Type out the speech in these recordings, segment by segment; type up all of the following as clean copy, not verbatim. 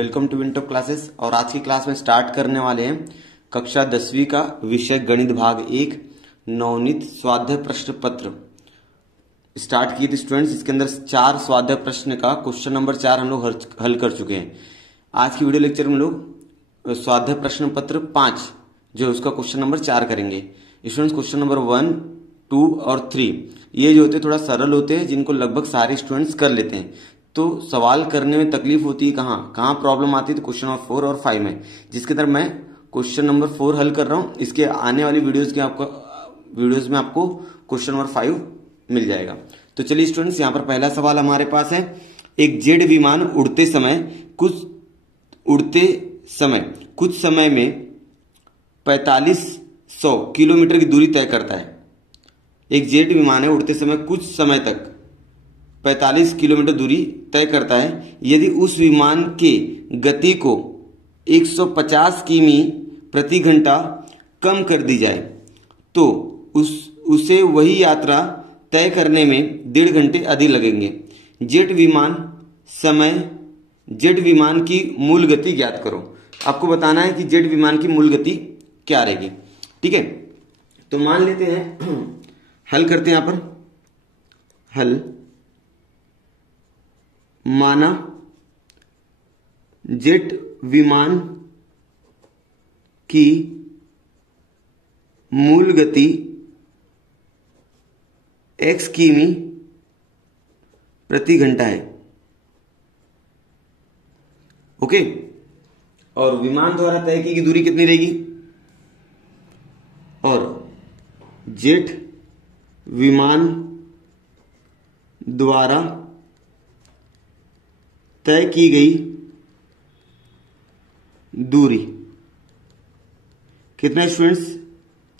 Welcome to Vento classes. और आज की क्लास में स्टार्ट करने वाले हैं कक्षा 10वीं का विषय गणित भाग 1 नवनीत स्वाध्याय प्रश्न पत्र स्टार्ट किए थे स्टूडेंट्स। इसके अंदर 4 स्वाध्याय प्रश्न का क्वेश्चन नंबर 4 हम लोग हल कर चुके हैं। आज की वीडियो लेक्चर में लोग स्वाध्याय प्रश्न पत्र 5 जो है उसका क्वेश्चन नंबर 4 करेंगे। स्टूडेंट्स क्वेश्चन नंबर 1, 2 और 3 ये जो होते हैं थोड़ा सरल होते हैं, जिनको लगभग सारे स्टूडेंट्स कर लेते हैं। तो सवाल करने में तकलीफ होती है कहाँ प्रॉब्लम आती है, तो क्वेश्चन नंबर 4 और 5 में, जिसके अंदर मैं क्वेश्चन नंबर 4 हल कर रहा हूँ। इसके आने वाली वीडियोस में आपको क्वेश्चन नंबर 5 मिल जाएगा। तो चलिए स्टूडेंट्स, यहाँ पर पहला सवाल हमारे पास है। एक जेट विमान उड़ते समय कुछ समय में 4500 किलोमीटर की दूरी तय करता है। एक जेट विमान है, उड़ते समय कुछ समय तक 45 किलोमीटर दूरी तय करता है। यदि उस विमान के गति को 150 किमी प्रति घंटा कम कर दी जाए तो उसे वही यात्रा तय करने में 1.5 घंटे अधिक लगेंगे। जेट विमान की मूल गति ज्ञात करो। आपको बताना है कि जेट विमान की मूल गति क्या रहेगी। ठीक है, तो मान लेते हैं, हल करते हैं। यहां पर हल माना जेट विमान की मूल गति x किमी प्रति घंटा है। ओके, और विमान द्वारा तय की गई दूरी कितनी रहेगी, और जेट विमान द्वारा तय की गई दूरी कितना स्टूडेंट्स,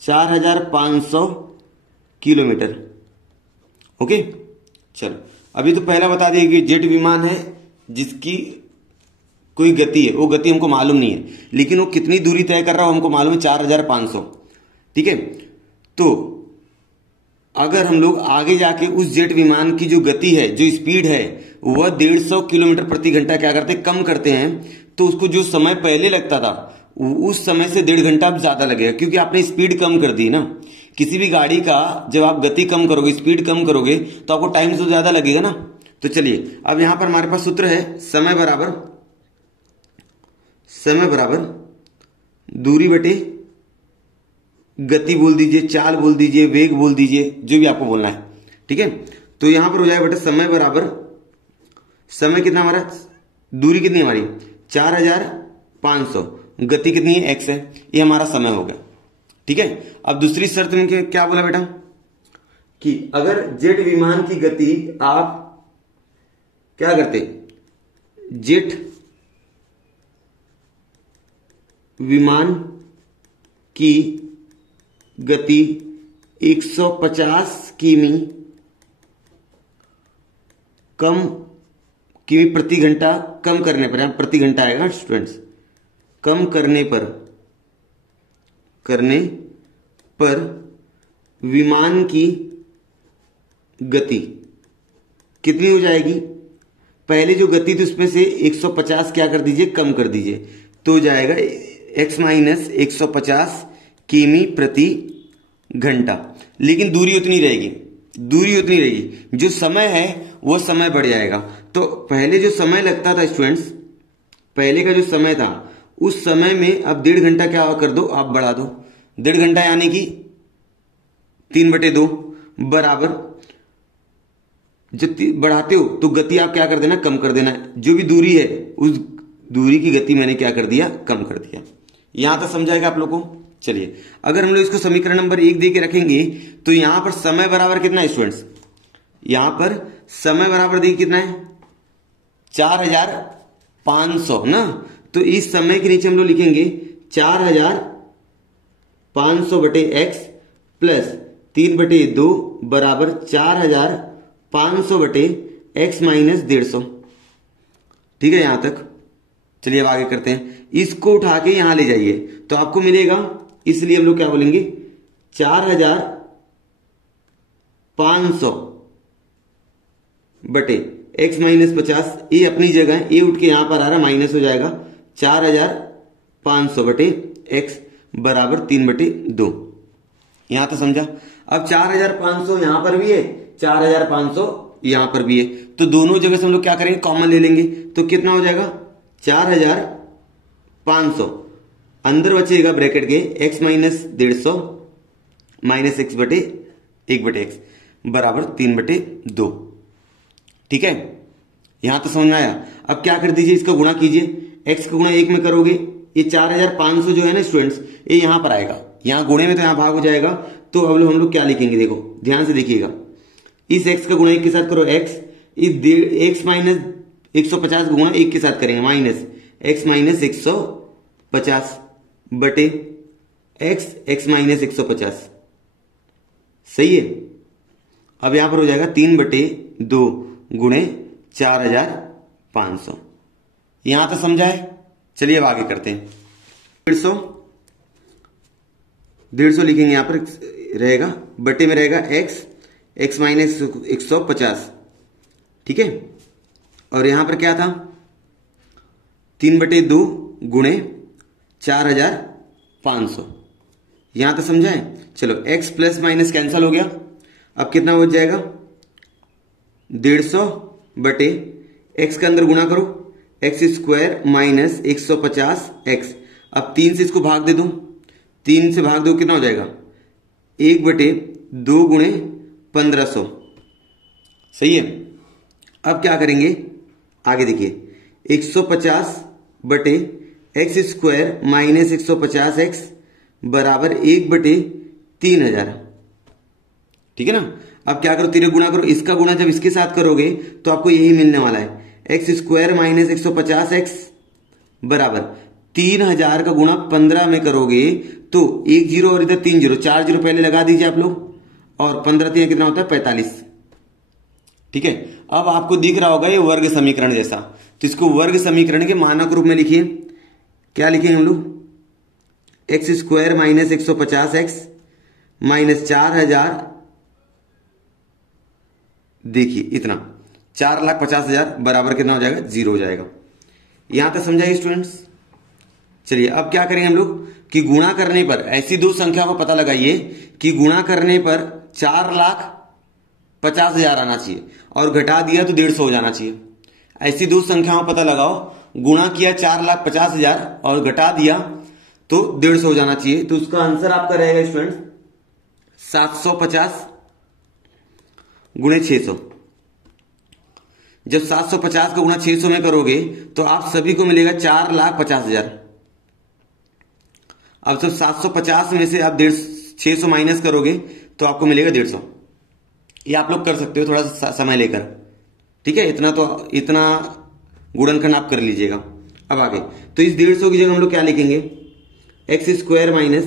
4500 किलोमीटर। ओके, चलो अभी तो पहला बता दिया कि जेट विमान है जिसकी कोई गति है, वो गति हमको मालूम नहीं है, लेकिन वो कितनी दूरी तय कर रहा हो हमको मालूम है, 4500। ठीक है, तो अगर हम लोग आगे जाके उस जेट विमान की जो गति है, जो स्पीड है, वह 150 किलोमीटर प्रति घंटा क्या करते हैं, कम करते हैं, तो उसको जो समय पहले लगता था उस समय से 1.5 घंटा अब ज्यादा लगेगा, क्योंकि आपने स्पीड कम कर दी ना। किसी भी गाड़ी का जब आप गति कम करोगे, स्पीड कम करोगे, तो आपको टाइम तो ज्यादा लगेगा ना। तो चलिए, अब यहां पर हमारे पास सूत्र है समय बराबर दूरी बटे गति बोल दीजिए, चाल बोल दीजिए, वेग बोल दीजिए, जो भी आपको बोलना है। ठीक है, तो यहां पर हो जाएगा बेटा समय बराबर, समय कितना हमारा, दूरी कितनी हमारी 4500, गति कितनी है x है, ये हमारा समय हो गया। ठीक है, अब दूसरी शर्त में क्या बोला बेटा कि अगर जेट विमान की गति आप क्या करते, जेट विमान की गति 150 किमी प्रति घंटा कम करने पर, यहां प्रति घंटा आएगा स्टूडेंट्स, कम करने पर विमान की गति कितनी हो जाएगी, पहले जो गति थी उसमें से 150 क्या कर दीजिए, कम कर दीजिए, तो हो जाएगा x माइनस 150 किमी प्रति घंटा। लेकिन दूरी उतनी रहेगी, जो समय है वो समय बढ़ जाएगा। तो पहले जो समय लगता था स्टूडेंट्स, पहले का जो समय था उस समय में अब 1.5 घंटा क्या कर दो, आप बढ़ा दो। 1.5 घंटा यानी कि 3/2 बराबर, जब बढ़ाते हो तो गति आप क्या कर देना, कम कर देना। जो भी दूरी है उस दूरी की गति मैंने क्या कर दिया, कम कर दिया। यहां तक समझाएगा आप लोगों को। चलिए, अगर हम लोग इसको समीकरण नंबर 1 दे के रखेंगे तो यहां पर समय बराबर कितना है स्टूडेंट्स, यहां पर समय बराबर देखिए कितना है, 4500 ना। तो इस समय के नीचे हम लोग लिखेंगे 4500 बटे x प्लस 3/2 बराबर 4500 बटे x माइनस 150। ठीक है, यहां तक। चलिए अब आगे करते हैं, इसको उठा के यहां ले जाइए तो आपको मिलेगा, इसलिए हम लोग क्या बोलेंगे, 4500 बटे x माइनस 50, ये अपनी जगह है, ये उठ के यहां पर आ रहा है, माइनस हो जाएगा 4500 बटे x बराबर 3/2। यहां तो समझा। अब 4500 यहां पर भी है, 4500 यहां पर भी है, तो दोनों जगह से हम लोग क्या करेंगे, कॉमन ले लेंगे। तो कितना हो जाएगा 4500, अंदर बचेगा ब्रैकेट के x माइनस 150 माइनस x बटे 1/x बराबर 3/2। ठीक है, यहां तो समझ में आया। अब क्या कर दीजिए, इसका गुणा कीजिए, x का गुणा 1 में करोगे, ये 4500 जो है ना स्टूडेंट्स, ये यहां पर आएगा, यहां गुणे में तो यहां भाग हो जाएगा। तो अब हम लोग क्या लिखेंगे, देखो ध्यान से देखिएगा, इस x का गुणा 1 के साथ करो x, x माइनस 150 का गुणा 1 के साथ करेंगे, माइनस x माइनस 150 बटे x माइनस 150। सही है। अब यहां पर हो जाएगा 3/2 गुणे 4500। यहां तो समझा है। चलिए अब आगे करते हैं। 150 लिखेंगे, यहां पर रहेगा, बटे में रहेगा x माइनस 150। ठीक है, और यहां पर क्या था, 3/2 गुणे 4500। यहां तो समझा है। चलो x प्लस माइनस कैंसल हो गया, अब कितना बच जाएगा, 150 बटे x के अंदर गुणा करो, x स्क्वायर माइनस 150x। अब 3 से इसको भाग दे दूं, 3 से भाग दो कितना हो जाएगा, 1/2 गुणे 1500। सही है। अब क्या करेंगे, आगे देखिए, 150 बटे एक्स स्क्वायर माइनस 150x बराबर 1/3000। ठीक है ना। अब क्या करो, तीनों गुणा करो, इसका गुणा जब इसके साथ करोगे तो आपको यही मिलने वाला है, एक्स स्क्वायर माइनस 150x बराबर 3000 का गुणा 15 में करोगे तो 1 जीरो और इधर 3 जीरो, 4 जीरो पहले लगा दीजिए आप लोग, और 15 3 कितना होता है 45। ठीक है, अब आपको दिख रहा होगा ये वर्ग समीकरण जैसा, तो इसको वर्ग समीकरण के मानक रूप में लिखिए। क्या लिखेंगे हम लोग, x square minus 150x minus 4000, देखिए इतना 4,50,000 बराबर कितना हो जाएगा, 0 हो जाएगा। यहां तक समझाइए स्टूडेंट्स। चलिए अब क्या करेंगे हम लोग कि गुणा करने पर ऐसी दो संख्या को पता लगाइए कि गुणा करने पर 4,50,000 आना चाहिए और घटा दिया तो 150 हो जाना चाहिए। ऐसी दो संख्याओं का पता लगाओ, गुणा किया 4,50,000 और घटा दिया तो 150 हो जाना चाहिए। तो उसका आंसर आपका रहेगा स्टूडेंट्स 750 गुणे 600। जब 750 का गुणा 600 में करोगे तो आप सभी को मिलेगा 4,50,000। अब जब 750 में से आप 600 माइनस करोगे तो आपको मिलेगा 150। ये आप लोग कर सकते हो थोड़ा सा समय लेकर। ठीक है, इतना गुणनखंड आप कर लीजिएगा। अब आगे तो इस 150 की जगह हम लोग क्या लिखेंगे, x square minus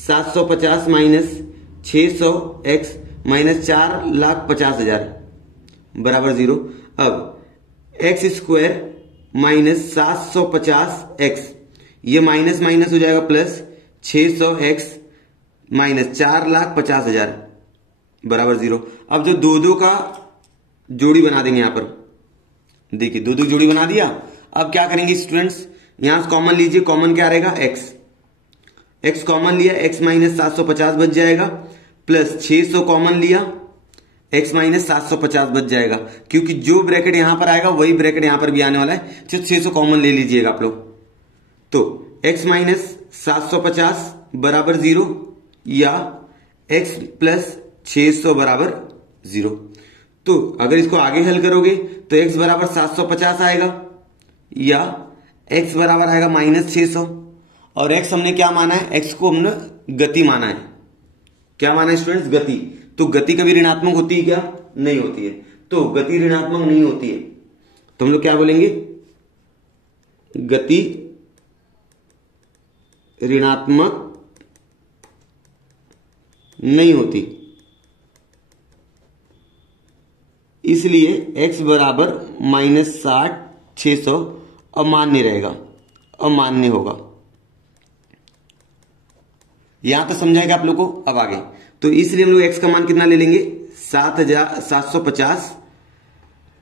750 minus 600x minus 4,50,000 बराबर 0। अब एक्स स्क्वायर माइनस 750x, ये माइनस माइनस हो जाएगा प्लस 600x माइनस 4,50,000 बराबर 0। अब जो दो का जोड़ी बना देंगे, यहां पर देखिए दो जोड़ी बना दिया। अब क्या करेंगे स्टूडेंट्स, यहां कॉमन लीजिए, कॉमन क्या रहेगा, x कॉमन लिया, x माइनस 750 बच जाएगा, प्लस 600 कॉमन लिया, x माइनस 750 बच जाएगा, क्योंकि जो ब्रैकेट यहां पर आएगा वही ब्रैकेट यहां पर भी आने वाला है। 600 कॉमन ले लीजिएगा आप लोग, तो x माइनस 750 बराबर 0 या x प्लस 600 बराबर 0। तो अगर इसको आगे हल करोगे तो x बराबर 750 आएगा या x बराबर आएगा माइनस 600, और x हमने क्या माना है, x को हमने गति माना है। क्या माना है स्टूडेंट्स, गति। तो गति कभी ऋणात्मक होती है क्या, नहीं होती है। तो गति ऋणात्मक नहीं होती है तो हम लोग क्या बोलेंगे, गति ऋणात्मक नहीं होती, इसलिए x बराबर माइनस 60 600 अमान्य रहेगा, अमान्य होगा। यहां तक समझाएगा आप लोग को। अब आगे तो इसलिए हम लोग x का मान कितना ले लेंगे, 7,750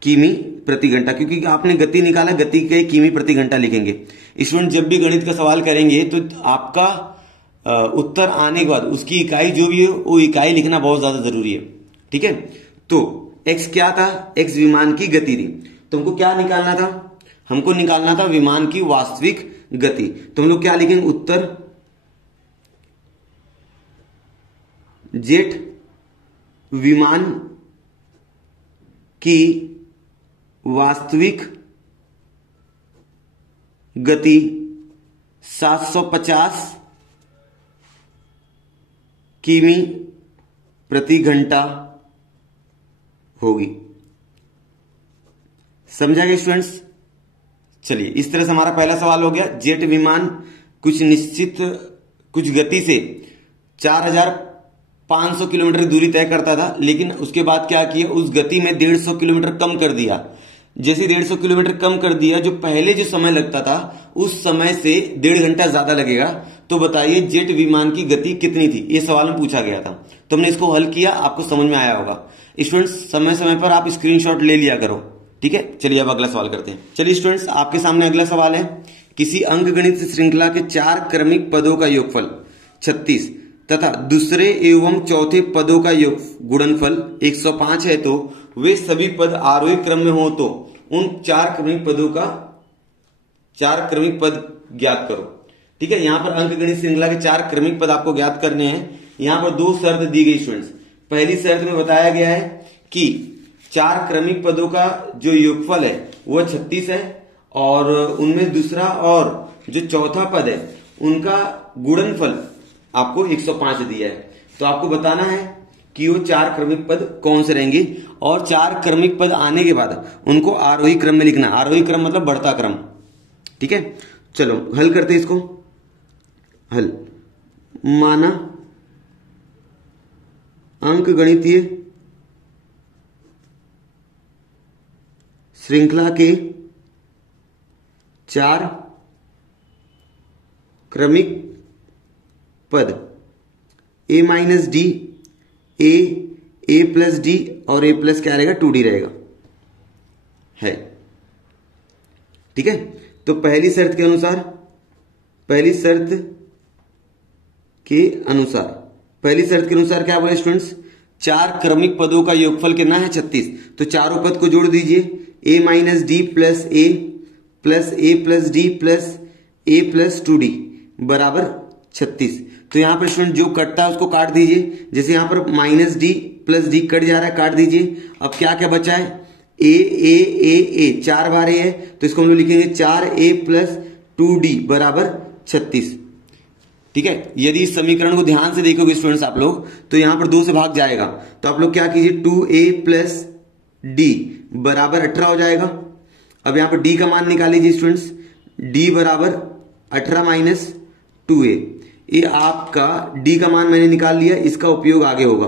किमी प्रति घंटा, क्योंकि आपने गति निकाला, गति के किमी प्रति घंटा लिखेंगे। स्टूडेंट जब भी गणित का सवाल करेंगे तो आपका उत्तर आने के बाद उसकी इकाई जो भी है वो इकाई लिखना बहुत ज्यादा जरूरी है। ठीक है, तो x क्या था, x विमान की गति थी, तो हमको क्या निकालना था, हमको निकालना था विमान की वास्तविक गति। तो हम लोग क्या लिखेंगे, उत्तर जेट विमान की वास्तविक गति 750 किमी प्रति घंटा होगी। समझा गया स्टूडेंट्स? चलिए, इस तरह से हमारा पहला सवाल हो गया। जेट विमान कुछ निश्चित कुछ गति से 4500 किलोमीटर दूरी तय करता था, लेकिन उसके बाद क्या किया, उस गति में 150 किलोमीटर कम कर दिया। जैसे 150 किलोमीटर कम कर दिया, जो पहले जो समय लगता था उस समय से 1.5 घंटा ज्यादा लगेगा। तो बताइए जेट विमान की गति कितनी थी, ये सवाल में पूछा गया था। तो हमने इसको हल किया, आपको समझ में आया होगा। स्टूडेंट्स समय समय पर आप स्क्रीनशॉट ले लिया करो। ठीक है, चलिए अब अगला सवाल करते हैं। चलिए स्टूडेंट्स, आपके सामने अगला सवाल है, किसी अंकगणित श्रृंखला के 4 क्रमिक पदों का योगफल 36 तथा दूसरे एवं चौथे पदों का योग गुणनफल 105 है, तो वे सभी पद आरोही क्रम में हो तो उन 4 क्रमिक पदों का 4 क्रमिक पद ज्ञात करो। ठीक है, यहां पर अंकगणित श्रृंखला के 4 क्रमिक पद आपको ज्ञात करने हैं। यहां पर 2 शर्त दी गई स्टूडेंट्स। पहली शर्त में बताया गया है कि 4 क्रमिक पदों का जो योगफल है वह 36 है, और उनमें दूसरा और जो चौथा पद है उनका गुणनफल आपको 105 दिया है। तो आपको बताना है कि वो 4 क्रमिक पद कौन से रहेंगे, और 4 क्रमिक पद आने के बाद उनको आरोही क्रम में लिखना। आरोही क्रम मतलब बढ़ता क्रम। ठीक है, चलो हल करते हैं इसको। हल, माना अंकगणितीय श्रृंखला के 4 क्रमिक पद a minus D, A plus D और ए प्लस क्या रहेगा, 2d रहेगा है। ठीक है, तो पहली शर्त के अनुसार क्या बोले स्टूडेंट्स, 4 क्रमिक पदों का योगफल कितना है, 36। तो चारों पद को जोड़ दीजिए, a minus D plus A plus D plus A plus 2d बराबर 36। तो यहां पर स्टूडेंट जो कटता है उसको काट दीजिए। जैसे यहां पर minus D plus D cut जा रहा है, काट दीजिए। अब क्या क्या बचा है, ए 4 बार ए है, तो इसको हम लोग लिखेंगे 4a प्लस 2d बराबर 36। ठीक है, यदि इस समीकरण को ध्यान से देखोगे स्टूडेंट्स आप लोग, तो यहां पर 2 से भाग जाएगा। तो आप लोग क्या कीजिए, 2a प्लस डी बराबर 18 हो जाएगा। अब यहां पर d का मान निकाल लीजिए स्टूडेंट्स, d बराबर 18 माइनस 2a। ये आपका d का मान मैंने निकाल लिया, इसका उपयोग आगे होगा।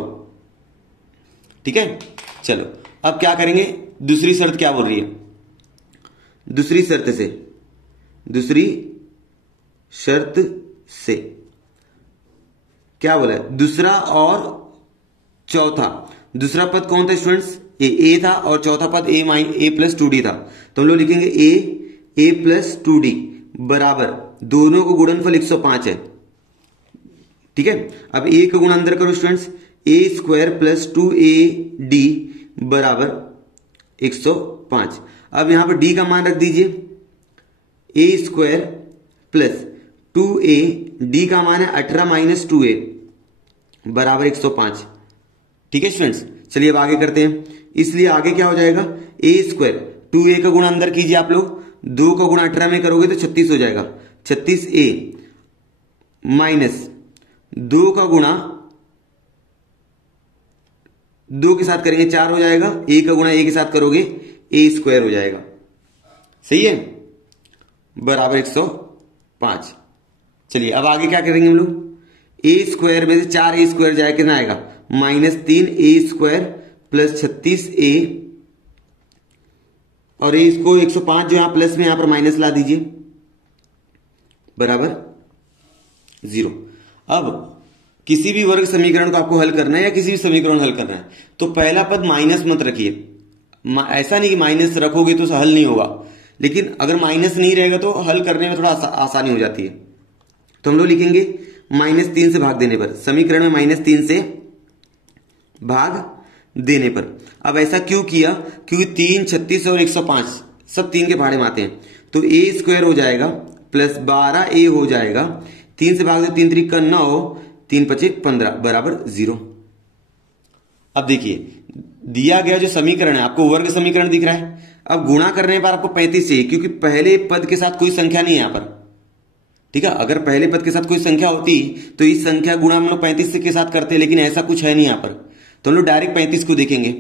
ठीक है, चलो अब क्या करेंगे, दूसरी शर्त क्या बोल रही है, दूसरी शर्त से क्या बोला है, दूसरा और चौथा। दूसरा पद कौन था स्टूडेंट्स, ए था, और चौथा पद ए प्लस 2d था। तो हम लोग लिखेंगे ए प्लस 2d बराबर, दोनों को गुणनफल 105 है। ठीक है, अब a का गुण अंदर करो students, a square plus 2ad बराबर 105। अब यहां पर d का मान रख दीजिए, a square plus 2a, d का मान है 18 माइनस 2a बराबर 105। ठीक है स्टूडेंट्स, चलिए अब आगे करते हैं। इसलिए आगे क्या हो जाएगा, a स्क्वायर 2a का गुण अंदर कीजिए आप लोग, 2 का गुण 18 में करोगे तो 36 हो जाएगा। 36a माइनस 2 का गुणा 2 के साथ करेंगे 4 हो जाएगा, a का गुणा a के साथ करोगे a स्क्वायर हो जाएगा। सही है, बराबर 105। चलिए अब आगे क्या करेंगे हम लोग, a स्क्वायर में से 4a स्क्वायर जाए कितना आएगा, minus 3a square plus 36a, और इसको 105 जो यहां प्लस में यहां पर माइनस ला दीजिए, बराबर 0। अब किसी भी वर्ग समीकरण को आपको हल करना है या किसी भी समीकरण हल करना है, तो पहला पद माइनस मत रखिए। ऐसा नहीं कि माइनस रखोगे तो हल नहीं होगा, लेकिन अगर माइनस नहीं रहेगा तो हल करने में थोड़ा आसानी हो जाती है। तो हम लोग लिखेंगे -3 से भाग देने पर, समीकरण में -3 से भाग देने पर। अब ऐसा क्यों किया? क्योंकि 3, 36 और 105 सब 3 के भाड़े में आते हैं, तो a² हो जाएगा प्लस 12a हो जाएगा। 3 से भाग दो, 3 3 का 9, 3 5 15 बराबर 0। अब देखिए दिया गया जो समीकरण है आपको वर्ग समीकरण दिख रहा है। अब गुणा करने पर आपको 35 चाहिए, क्योंकि पहले पद के साथ कोई संख्या नहीं है यहां पर। ठीक है, अगर पहले पद के साथ कोई संख्या होती तो इस संख्या गुणा हम लोग 35 के साथ करते, लेकिन ऐसा कुछ है नहीं यहां पर, तो हम लोग डायरेक्ट 35 को देखेंगे।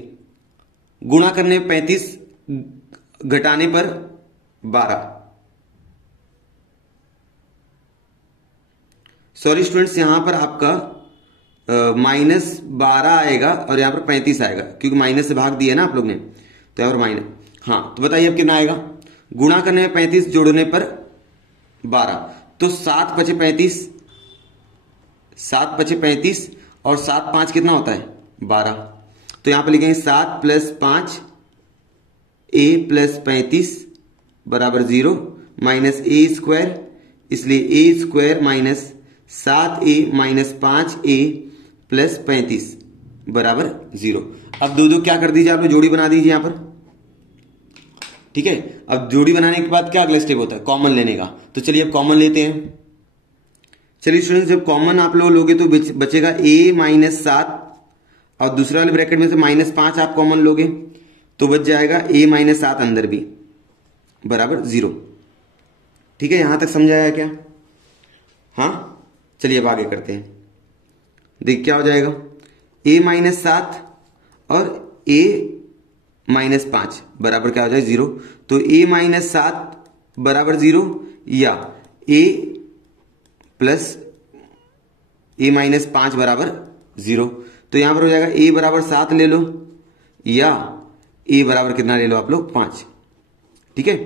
गुणा करने 35 घटाने पर 12। सॉरी स्टूडेंट्स, यहां पर आपका -12 आएगा और यहां पर 35 आएगा, क्योंकि माइनस से भाग दिया ना आप लोग ने, तो और माइनस। हाँ, तो बताइए अब कितना आएगा? गुणा करने में 35, जोड़ने पर 12, तो 7 5 35, 7 5 35 और 7 5 कितना होता है? 12। तो यहां पर लिखेंगे 7 + 5 a + 35 बराबर 0 -a², इसलिए a² - 7a - 5a + 35 बराबर 0। अब दो क्या कर दीजिए, आप जोड़ी बना दीजिए यहां पर। ठीक है, अब जोड़ी बनाने के बाद क्या अगला स्टेप होता है? कॉमन लेने का। तो चलिए अब कॉमन लेते हैं। चलिए स्टूडेंट्स, जब कॉमन आप लोग लोगे तो बचेगा a - 7 और दूसरे वाले ब्रैकेट में से -5 आप कॉमन लोगे तो बच जाएगा a - 7 अंदर भी बराबर 0। ठीक है, यहां तक समझाया क्या? हाँ, चलिए अब आगे करते हैं। देख क्या हो जाएगा, a - 7 और a - 5 बराबर क्या हो जाए? 0। तो a - 7 बराबर 0 या a + a - 5 बराबर 0। तो यहां पर हो जाएगा a बराबर 7 ले लो या a बराबर कितना ले लो आप लोग? 5। ठीक है,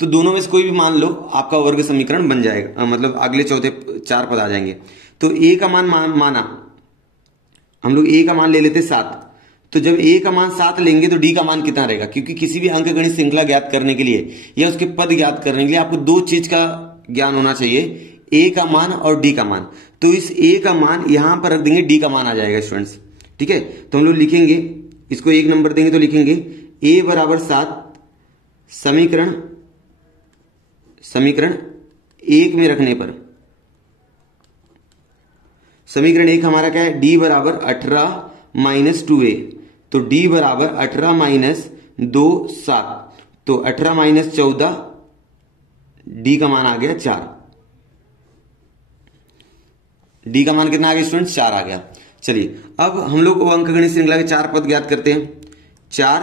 तो दोनों में से कोई भी मान लो, आपका वर्ग समीकरण बन जाएगा, मतलब अगले चौथे 4 पद आ जाएंगे। तो a का मान माना, हम लोग a का मान ले लेते 7। तो जब a का मान 7 लेंगे तो d का मान कितना रहेगा? क्योंकि किसी भी अंकगणित श्रृंखला ज्ञात करने के लिए या उसके पद ज्ञात करने के लिए आपको दो चीज का ज्ञान होना चाहिए, a का मान और d का मान। तो इस a का मान यहां पर रख देंगे, d का मान आ जाएगा स्टूडेंट्स। ठीक है, तो हम लोग लिखेंगे, इसको 1 नंबर देंगे तो लिखेंगे a बराबर 7 समीकरण 1 में रखने पर, समीकरण 1 हमारा क्या है? d बराबर 18 - 2a, तो d बराबर 18 - 2 7, तो 18 - 14, d का मान आ गया 4। d का मान कितना आ गया स्टूडेंट्स? 4 आ गया। चलिए अब हम लोग अंकगणित श्रृंखला के 4 पद ज्ञात करते हैं। 4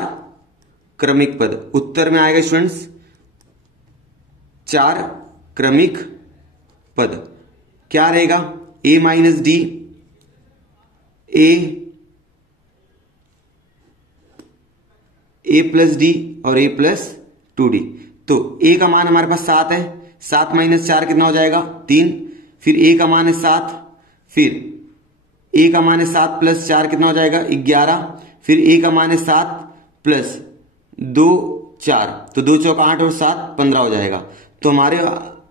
क्रमिक पद उत्तर में आएगा स्टूडेंट्स, 4 क्रमिक पद क्या रहेगा? a - d, a + d और a + 2d। तो a का मान हमारे पास 7 है, 7 - 4 कितना हो जाएगा? 3। फिर a का मान है 7, फिर a का मान है 7 + 4 कितना हो जाएगा? 11। फिर a का मान है 7 + 2 4, तो 2 चौका 8 और 7 15 हो जाएगा। तो हमारे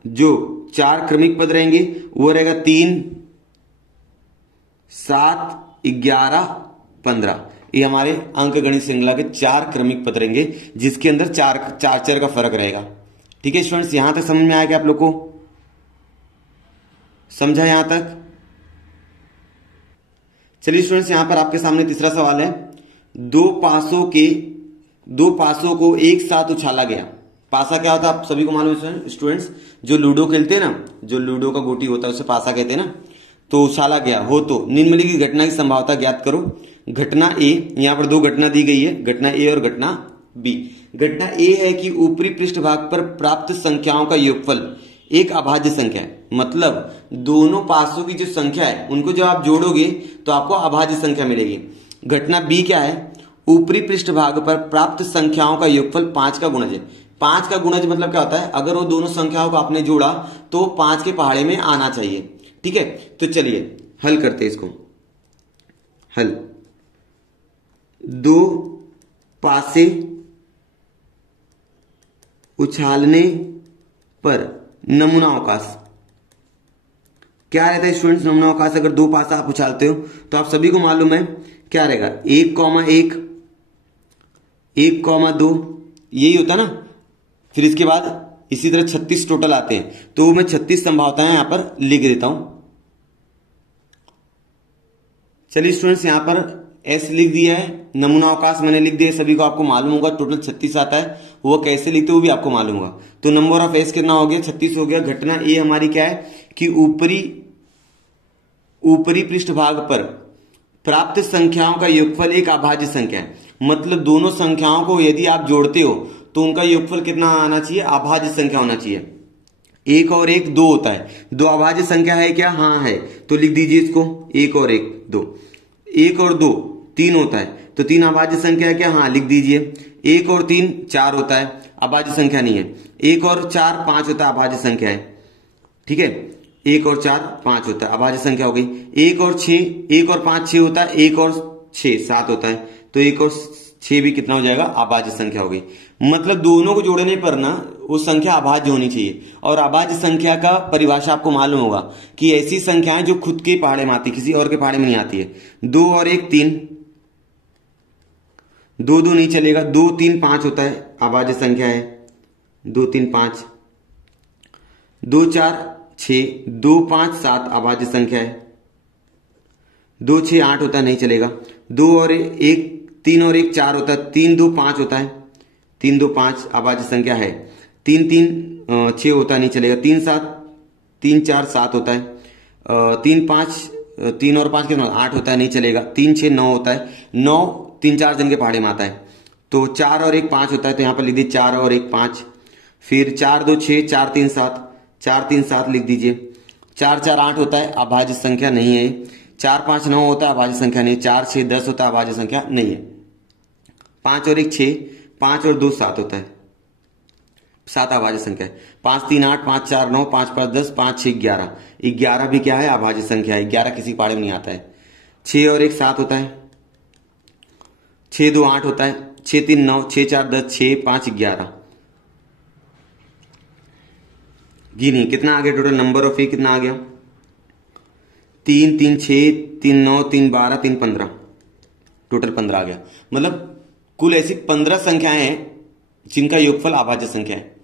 जो 4 क्रमिक पद रहेंगे वो रहेगा 3 7 11 15। ये हमारे अंकगणित श्रृंखला के 4 क्रमिक पद रहेंगे, जिसके अंदर चार चर का फर्क रहेगा। ठीक है स्टूडेंट्स, यहां तक समझ में आया क्या आप लोग को? समझा यहां तक? चलिए स्टूडेंट्स, यहां पर आपके सामने तीसरा सवाल है। दो पासों को एक साथ उछाला गया। पासा क्या होता है आप सभी को मालूम है स्टूडेंट्स, जो लूडो खेलते हैं ना, जो लूडो का गोटी होता है उसे पासा कहते हैं ना। तो उछाला गया हो तो निम्नलिखित घटना की संभावना ज्ञात करो। घटना ए, यहां पर 2 घटना दी गई है, घटना ए और घटना बी। घटना ए है कि ऊपरी पृष्ठभाग पर प्राप्त संख्याओं का योगफल एक अभाज्य संख्या है। मतलब दोनों पासों की जो संख्या है उनको जब आप जोड़ोगे तो आपको अभाज्य संख्या मिलेगी। घटना बी क्या है? ऊपरी पृष्ठभाग पर प्राप्त संख्याओं का योगफल 5 का गुणज है। 5 का गुणज मतलब क्या होता है? अगर वो दोनों संख्याओं को आपने जोड़ा तो 5 के पहाड़े में आना चाहिए। ठीक है, तो चलिए हल करते हैं इसको। हल, 2 पासे उछालने पर नमूना अवकाश क्या रहता है स्टूडेंट्स? नमूना अवकाश अगर दो पासा आप उछालते हो तो आप सभी को मालूम है क्या रहेगा, 1,1, 1,2 यही होता ना। फिर इसके बाद इसी तरह 36 टोटल आते हैं, तो मैं 36 संभावनाएं यहां पर लिख देता हूं। चलिए स्टूडेंट्स यहां पर एस लिख दिया है, नमूना अवकाश मैंने लिख दिया, सभी को आपको मालूम होगा टोटल 36 आता है, वो कैसे लिखते वो भी आपको मालूम होगा। तो नंबर ऑफ एस कितना हो गया? 36 हो गया। घटना ए हमारी क्या है कि ऊपरी पृष्ठभाग पर प्राप्त संख्याओं का योगफल एक अभाज्य संख्या है। मतलब दोनों संख्याओं को यदि आप जोड़ते हो तो उनका योगफल कितना आना चाहिए? अभाज्य संख्या होना चाहिए। 1 और 1 2 होता है, 2 अभाज्य संख्या है क्या? हाँ है, तो लिख दीजिए इसको, 1 और 1 2। 1 और 2 3 होता है, तो 3 अभाज्य संख्या है क्या? हाँ लिख दीजिए। 1 और 3 4 होता है, अभाज्य संख्या नहीं है। 1 और 4 5 होता है, अभाज्य संख्या है। ठीक है, 1 और 4 5 होता है, अभाज्य संख्या हो गई। 1 और 5 6 होता है, 1 और 6 7 होता है, तो 1 और 6 भी कितना हो जाएगा? अभाज्य संख्या हो गई। मतलब दोनों को जोड़ने पर ना वो संख्या अभाज्य होनी चाहिए। और अभाज्य संख्या का परिभाषा आपको मालूम होगा कि ऐसी संख्याएं जो खुद के पहाड़े में आती, किसी और के पहाड़े में नहीं आती है। 2 और 1 3, 2 2 नहीं चलेगा, 2 3 5 होता है, अभाज्य संख्या है। 2 3 5, 2 4 6, 2 5 7 अभाज्य संख्या है। 2 6 8 होता है, नहीं चलेगा। 2 और 1 3 और 1 4 होता है, 3 2 5 होता है, 3 2 5 अभाज्य संख्या है। 3 3 6 होता है, नहीं चलेगा। 3 7 3 4 7 होता है। 3 5 3 और 5 कितना? 8 होता है, नहीं चलेगा। 3 6 9 होता है, 9 3 4 जन के पहाड़े में आता है। तो 4 और 1 5 होता है, तो यहां पर लिख दीजिए 4 और 1 5। फिर 4 2 6, 4 3 7, 4 3 7 लिख दीजिए। 4 4 8 होता है, अभाज्य संख्या नहीं है। 4 5 9 होता है, अभाज्य संख्या नहीं है। 4 6 10 होता है, अभाज्य संख्या नहीं है। 5 और 1 6, 5 और 2 7 होता है, 7 अभाज्य संख्या है। 5 3 8, 5 4 9, 5 5 10, 5 6 11, 11 भी क्या है? अभाज्य संख्या है। 11 किसी पहाड़े में नहीं आता है। 6 और 1 7 होता है, 6 2 8 होता है, 6 3 9, 6 4 10, 6 5 11। जी नहीं, कितना आ गया टोटल? नंबर ऑफ ए कितना आ गया? 3 3 6, 3 9, 3 12, 3 15, टोटल 15 आ गया। मतलब कुल ऐसी 15 संख्याएं हैं जिनका योगफल अभाज्य संख्या है।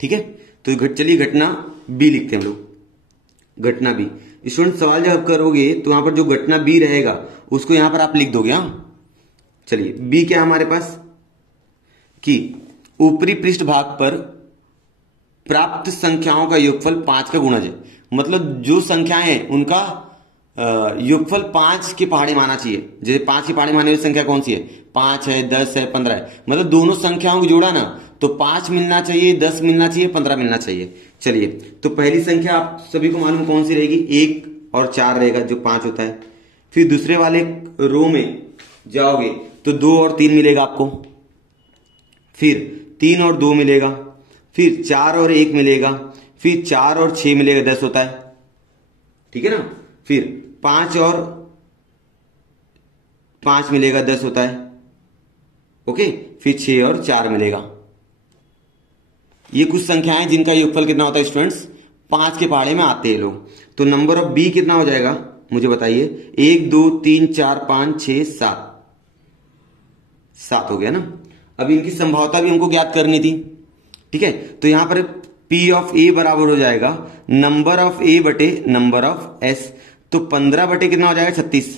ठीक है, तो चलिए घटना बी लिखते हैं हम लोग। घटना बी स्टूडेंट सवाल जब करोगे तो वहां पर जो घटना बी रहेगा उसको यहां पर आप लिख दोगे। हाँ चलिए, बी क्या हमारे पास कि ऊपरी पृष्ठभाग पर प्राप्त संख्याओं का योगफल 5 का गुणज है। मतलब जो संख्याएं हैं उनका योगफल 5 के पहाड़े में आना चाहिए। जैसे 5 के पहाड़े में आने वाली संख्या कौन सी है? 5 है, 10 है, 15 है। मतलब दोनों संख्याओं को जोड़ा ना तो 5 मिलना चाहिए, 10 मिलना चाहिए, 15 मिलना चाहिए। चलिए, तो पहली संख्या आप सभी को मालूम कौन सी रहेगी? 1 और 4 रहेगा, जो 5 होता है। फिर दूसरे वाले रो में जाओगे तो 2 और 3 मिलेगा आपको। फिर 3 और 2 मिलेगा। फिर 4 और 1 मिलेगा। फिर 4 और 6 मिलेगा, 10 होता है। ठीक है ना। फिर 5 और 5 मिलेगा, 10 होता है। ओके, फिर 6 और 4 मिलेगा। ये कुछ संख्याएं जिनका योगफल कितना होता है स्टूडेंट्स? 5 के पहाड़े में आते हैं लोग। तो नंबर ऑफ बी कितना हो जाएगा मुझे बताइए? 1 2 3 4 5 6 7, 7 हो गया ना। अब इनकी संभावना भी हमको ज्ञात करनी थी। ठीक है, तो यहां पर P ऑफ ए बराबर हो जाएगा नंबर ऑफ ए बटे नंबर ऑफ एस। तो 15 बटे कितना हो जाएगा? 36।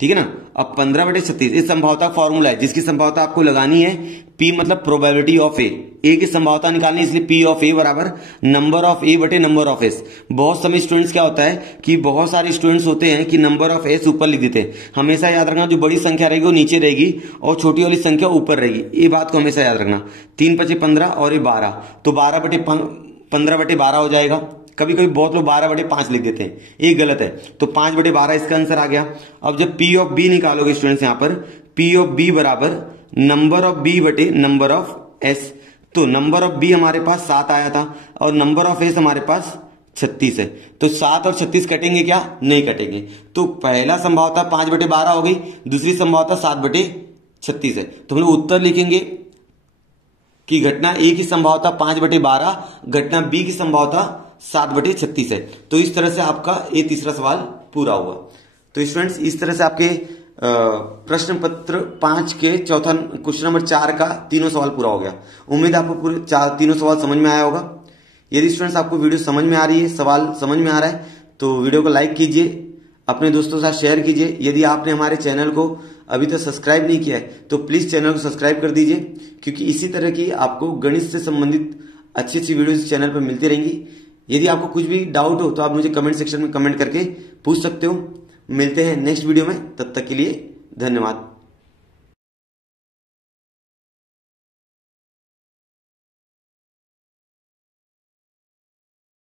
ठीक है ना। अब 15 बटे 36 इस संभावना फॉर्मूला है जिसकी संभावना आपको लगानी है P मतलब प्रोबेबिलिटी ऑफ ए की संभावना निकालनी, इसलिए P ऑफ ए बराबर नंबर ऑफ ए बटे नंबर ऑफ एस। बहुत समय स्टूडेंट्स क्या होता है कि बहुत सारे स्टूडेंट्स होते हैं कि नंबर ऑफ एस ऊपर लिख देते हैं। हमेशा याद रखना, जो बड़ी संख्या रहेगी वो नीचे रहेगी और छोटी वाली संख्या ऊपर रहेगी। ये बात को हमेशा याद रखना। 3 5 15 और ये 12, तो 12 बटे 15 बटे 12 हो जाएगा। कभी कभी बहुत लोग 12 बटे 5 लिख देते हैं, ये गलत है। तो 5 बटे 12 इसका आंसर आ गया। अब जब P ऑफ बी निकालोगे स्टूडेंट्स, यहां पर P ऑफ बी बराबर नंबर ऑफ बी बटे नंबर ऑफ एस। तो नंबर ऑफ बी हमारे पास 7 आया था और नंबर ऑफ एस हमारे पास 36 है। तो 7 और 36 कटेंगे क्या? नहीं कटेंगे। तो पहला संभावना 5 बटे 12 हो गई, दूसरी संभावना 7 बटे 36 है। तो हम लोग उत्तर लिखेंगे कि घटना ए की संभावता 5/12, घटना बी की संभावता 7/36 है। तो इस तरह से आपका ये तीसरा सवाल पूरा हुआ। तो स्टूडेंट्स इस तरह से आपके प्रश्न पत्र 5 के चौथा क्वेश्चन नंबर 4 का तीनों सवाल पूरा हो गया। उम्मीद आपको पूरे तीनों सवाल समझ में आया होगा। यदि स्टूडेंट्स आपको वीडियो समझ में आ रही है, सवाल समझ में आ रहा है, तो वीडियो को लाइक कीजिए, अपने दोस्तों के साथ शेयर कीजिए। यदि आपने हमारे चैनल को अभी तक सब्सक्राइब नहीं किया है तो प्लीज चैनल को सब्सक्राइब कर दीजिए, क्योंकि इसी तरह की आपको गणित से संबंधित अच्छी अच्छी वीडियो इस चैनल पर मिलती रहेंगी। यदि आपको कुछ भी डाउट हो तो आप मुझे कमेंट सेक्शन में कमेंट करके पूछ सकते हो। मिलते हैं नेक्स्ट वीडियो में, तब तक के लिए धन्यवाद।